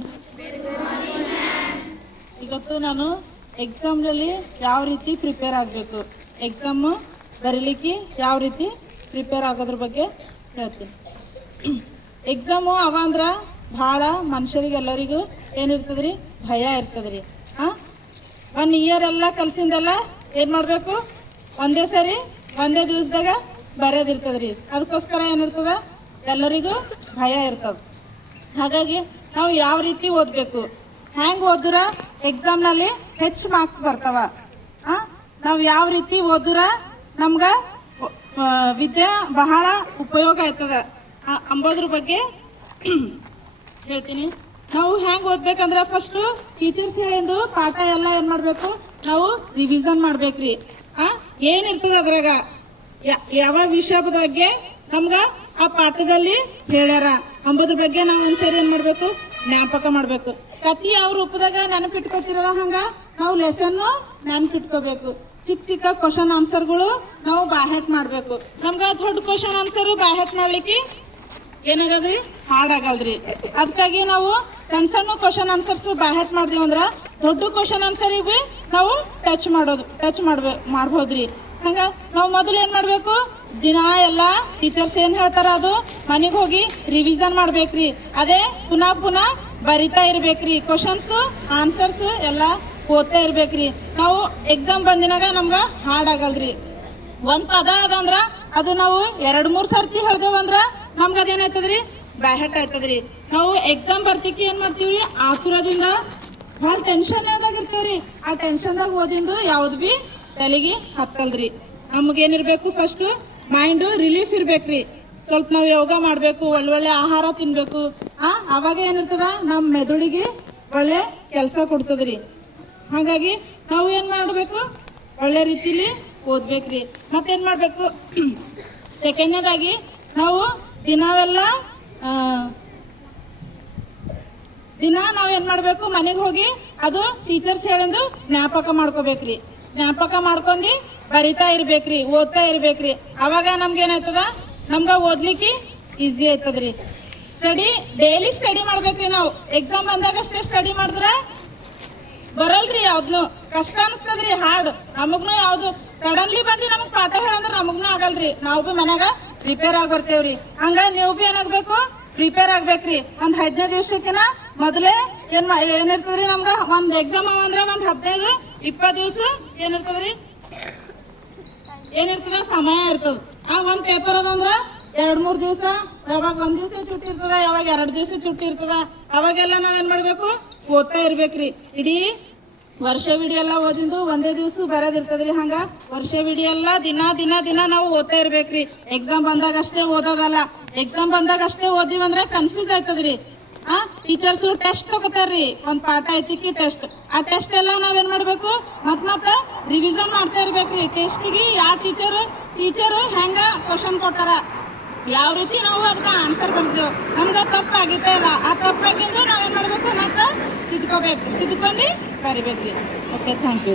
Students. ಇವತ್ತು ನಾನು ಎಕ್ಸಾಮ್ನಲ್ಲಿ ಯಾವ ರೀತಿ ಪ್ರಿಪೇರ್ ಆಗಬೇಕು, ಎಕ್ಸಾಮು ಬರೀಲಿಕ್ಕೆ ಯಾವ ರೀತಿ ಪ್ರಿಪೇರ್ ಆಗೋದ್ರ ಬಗ್ಗೆ ಹೇಳ್ತೀನಿ. ಎಕ್ಸಾಮು ಅವ ಅಂದ್ರೆ ಭಾಳ ಮನುಷ್ಯರಿಗೆಲ್ಲರಿಗೂ ಏನಿರ್ತದ್ರಿ, ಭಯ ಇರ್ತದ್ರಿ. 1 ಇಯರ್ ಎಲ್ಲ ಕಲ್ಸಿಂದೆಲ್ಲ ಏನು ಮಾಡಬೇಕು, ಒಂದೇ ಸರಿ ಒಂದೇ ದಿವಸದಾಗ ಬರೆಯೋದಿರ್ತದ್ರಿ. ಅದಕ್ಕೋಸ್ಕರ ಏನಿರ್ತದ, ಎಲ್ಲರಿಗೂ ಭಯ ಇರ್ತದೆ. ಹಾಗಾಗಿ ನಾವು ಯಾವ ರೀತಿ ಓದಬೇಕು, ಹೆಂಗೆ ಓದಿದ್ರೆ ಎಕ್ಸಾಮ್ನಲ್ಲಿ ಹೆಚ್ಚು ಮಾರ್ಕ್ಸ್ ಬರ್ತಾವ, ನಾವು ಯಾವ ರೀತಿ ಓದಿದ್ರೆ ನಮ್ಗೆ ವಿದ್ಯೆ ಬಹಳ ಉಪಯೋಗ ಆಯ್ತದ ಅಂಬೋದ್ರ ಬಗ್ಗೆ ಹೇಳ್ತೀನಿ. ನಾವು ಹೆಂಗೆ ಓದ್ಬೇಕಂದ್ರೆ ಫಸ್ಟು ಟೀಚರ್ಸ್ ಹೇಳಿದ್ದು ಪಾಠ ಎಲ್ಲ ಏನು ಮಾಡಬೇಕು, ನಾವು ರಿವಿಷನ್ ಮಾಡ್ಬೇಕ್ರಿ. ಏನಿರ್ತದೆ ಅದ್ರಾಗ, ಯಾವ ವಿಷಯದ ಬಗ್ಗೆ ನಮ್ಗೆ ಆ ಪಾಠದಲ್ಲಿ ಹೇಳ್ಯಾರ ಅಂಬೋದ್ರ ಬಗ್ಗೆ ನಾವು ಒಂದ್ಸರಿ ಏನು ಮಾಡಬೇಕು, ಜ್ಞಾಪಕ ಮಾಡಬೇಕು. ಕತಿ ಯಾವ ರೂಪದಾಗ ನೆನಪಿಟ್ಕೋತಿರಲ್ಲ ಹಂಗ ನಾವು ಲೆಸನ್ನು ನೆನಪಿಟ್ಕೋಬೇಕು. ಚಿಕ್ಕ ಚಿಕ್ಕ ಕ್ವಶನ್ ಆನ್ಸರ್ಗಳು ನಾವು ಬಾಹೆಟ್ ಮಾಡಬೇಕು. ನಮ್ಗೆ ದೊಡ್ಡ ಕ್ವಶನ್ ಆನ್ಸರು ಬಾಹೆಟ್ ಮಾಡ್ಲಿಕ್ಕೆ ಏನಾಗದ್ರಿ, ಹಾರ್ಡ್ ಆಗಲ್ರಿ. ಅದಕ್ಕಾಗಿ ನಾವು ಸಣ್ಣ ಸಣ್ಣ ಕ್ವಶನ್ ಆನ್ಸರ್ಸ್ ಬಾಹೆಟ್ ಮಾಡ್ತೀವಿ ಅಂದ್ರೆ ದೊಡ್ಡ ಕ್ವಶನ್ ಆನ್ಸರಿಗೆ ನಾವು ಟಚ್ ಮಾಡ್ಬೋದ್ರಿ. ಹಂಗ ನಾವು ಮೊದಲು ಏನು ಮಾಡಬೇಕು, ದಿನ ಎಲ್ಲ ಟೀಚರ್ಸ್ ಏನು ಹೇಳ್ತಾರ ಅದು ಮನೆಗೆ ಹೋಗಿ ರಿವಿಷನ್ ಮಾಡ್ಬೇಕ್ರಿ. ಅದೇ ಪುನಃ ಬರಿತಾ ಇರ್ಬೇಕ್ರಿ. ಕ್ವಶನ್ಸು ಆನ್ಸರ್ಸು ಎಲ್ಲ ಓದ್ತಾ ಇರ್ಬೇಕ್ರಿ. ನಾವು ಎಕ್ಸಾಮ್ ಬಂದಿನಾಗ ನಮ್ಗೆ ಹಾರ್ಡ್ ಆಗಲ್ರಿ. ಒಂದು ಪದ ಅದಂದ್ರ ಅದು ನಾವು 2-3 ಸರ್ತಿ ಹೇಳ್ದೇವಂದ್ರ ನಮ್ಗೆ ಅದೇನಾಯ್ತದ್ರಿ, ಬ್ಯಾಹೆಟ್ ಆಯ್ತದ್ರಿ. ನಾವು ಎಕ್ಸಾಮ್ ಬರ್ತಿಕ್ಕೆ ಏನು ಮಾಡ್ತೀವ್ರಿ, ಆತುರದಿಂದ ಭಾಳ ಟೆನ್ಷನ್ ಆದಾಗಿರ್ತೀವ್ರಿ. ಆ ಟೆನ್ಷನ್ದಾಗ ಓದಿಂದು ಯಾವ್ದು ಭೀ ತಲೆಗೆ ಹತ್ತಲ್ರಿ. ನಮಗೇನಿರ್ಬೇಕು, ಫಸ್ಟು ಮೈಂಡು ರಿಲೀಫ್ ಇರ್ಬೇಕ್ರಿ. ಸ್ವಲ್ಪ ನಾವು ಯೋಗ ಮಾಡಬೇಕು, ಒಳ್ಳೊಳ್ಳೆ ಆಹಾರ ತಿನ್ಬೇಕು. ಅವಾಗ ಏನಿರ್ತದ, ನಮ್ಮ ಮೆದುಳಿಗೆ ಒಳ್ಳೆ ಕೆಲಸ ಕೊಡ್ತದ್ರಿ. ಹಾಗಾಗಿ ನಾವು ಏನು ಮಾಡಬೇಕು, ಒಳ್ಳೆ ರೀತಿಲಿ ಓದ್ಬೇಕ್ರಿ. ಮತ್ತೇನು ಮಾಡಬೇಕು, ಸೆಕೆಂಡ್ನೇದಾಗಿ ನಾವು ದಿನ ನಾವೇನು ಮಾಡಬೇಕು, ಮನೆಗೆ ಹೋಗಿ ಅದು ಟೀಚರ್ಸ್ ಹೇಳಿದ್ದು ಜ್ಞಾಪಕ ಮಾಡ್ಕೋಬೇಕ್ರಿ. ಜ್ಞಾಪಕ ಮಾಡ್ಕೊಂಡು ಬರಿತಾ ಇರ್ಬೇಕ್ರಿ, ಓದ್ತಾ ಇರ್ಬೇಕ್ರಿ. ಅವಾಗ ನಮ್ಗೆ ಏನಾಯ್ತದ, ನಮ್ಗೆ ಓದ್ಲಿಕ್ಕೆ ಈಸಿ ಆಯ್ತದ್ರಿ. ಡೈಲಿ ಸ್ಟಡಿ ಮಾಡ್ಬೇಕ್ರಿ. ನಾವು ಎಕ್ಸಾಮ್ ಬಂದಾಗ ಅಷ್ಟೇ ಸ್ಟಡಿ ಮಾಡಿದ್ರೆ ಬರಲ್ರಿ, ಯಾವ್ದು ಕಷ್ಟ ಅನಿಸ್ತದ್ರಿ, ಹಾರ್ಡ್. ನಮಗ್ನು ಯಾವ್ದು ಸಡನ್ಲಿ ಬಂದು ನಮಗ್ ಪಾಠ ಹೇಳಂದ್ರೆ ನಮಗ್ನು ಆಗಲ್ರಿ. ನಾವು ಭೀ ಮನ್ಯಾಗ ಪ್ರಿಪೇರ್ ಆಗಿ ಬರ್ತೇವ್ರಿ. ಹಂಗ ನೀವು ಭೀ ಏನಾಗ್ಬೇಕು, ಪ್ರಿಪೇರ್ ಆಗ್ಬೇಕ್ರಿ. ಒಂದು 15 ದಿವಸಕ್ಕಿನ ಮೊದಲೇ ಏನಿರ್ತದ್ರಿ, ನಮ್ಗೆ ಒಂದು ಎಕ್ಸಾಮ್ ಅಂದ್ರೆ ಒಂದು 15-20 ದಿವಸ ಏನಿರ್ತದ ಸಮಯ ಇರ್ತದ. ಒಂದು ಪೇಪರ್ ಅದಂದ್ರ 2-3 ದಿವಸ, ಯಾವಾಗ 1 ದಿವಸ ಚುಟ್ಟಿ ಇರ್ತದ, ಯಾವಾಗ 2 ದಿವಸ ಚುಟ್ಟಿ ಇರ್ತದ. ಅವಾಗೆಲ್ಲ ನಾವೇನ್ ಮಾಡ್ಬೇಕು, ಓದ್ತಾ ಇರ್ಬೇಕ್ರಿ. ಇಡೀ ವರ್ಷವಿಡೀ ಎಲ್ಲ ಓದಿಂದು ಒಂದೇ ದಿವಸ ಬರೋದಿರ್ತದ್ರಿ. ಹಂಗ ವರ್ಷವಿಡೀ ಎಲ್ಲ ದಿನ ನಾವು ಓದ್ತಾ ಇರ್ಬೇಕ್ರಿ. ಎಕ್ಸಾಮ್ ಬಂದಾಗ ಅಷ್ಟೇ ಓದೋದಲ್ಲ. ಎಕ್ಸಾಮ್ ಬಂದಾಗ ಅಷ್ಟೇ ಓದಿವಂದ್ರೆ ಕನ್ಫ್ಯೂಸ್ ಆಯ್ತದ್ರಿ. ಟೀಚರ್ಸು ಟೆಸ್ಟ್ ತಗೋತಾರ್ರಿ, ಒಂದು ಪಾಠ ಐತಿಕಿ ಟೆಸ್ಟ್. ಆ ಟೆಸ್ಟ್ ಎಲ್ಲ ನಾವೇನ್ ಮಾಡ್ಬೇಕು, ಮತ್ತೆ ರಿವಿಷನ್ ಮಾಡ್ತಾ ಇರ್ಬೇಕ್ರಿ. ಟೆಸ್ಟಿಗೆ ಯಾವ ಟೀಚರು ಹೆಂಗ ಕ್ವಶನ್ ಕೊಟ್ಟಾರ, ಯಾವ ರೀತಿ ನಾವು ಅದಕ್ಕೆ ಆನ್ಸರ್ ಬರ್ದೇವು, ನಮ್ಗೆ ತಪ್ಪಾಗಿತ್ತೇ ಇಲ್ಲ. ಆ ತಪ್ಪಾಗಿದ್ದು ನಾವೇನ್ ಮಾಡ್ಬೇಕು, ಮತ್ತೆ ತಿದ್ಕೊಂಡು ಬರಿಬೇಕ್ರಿ. Okay, thank you.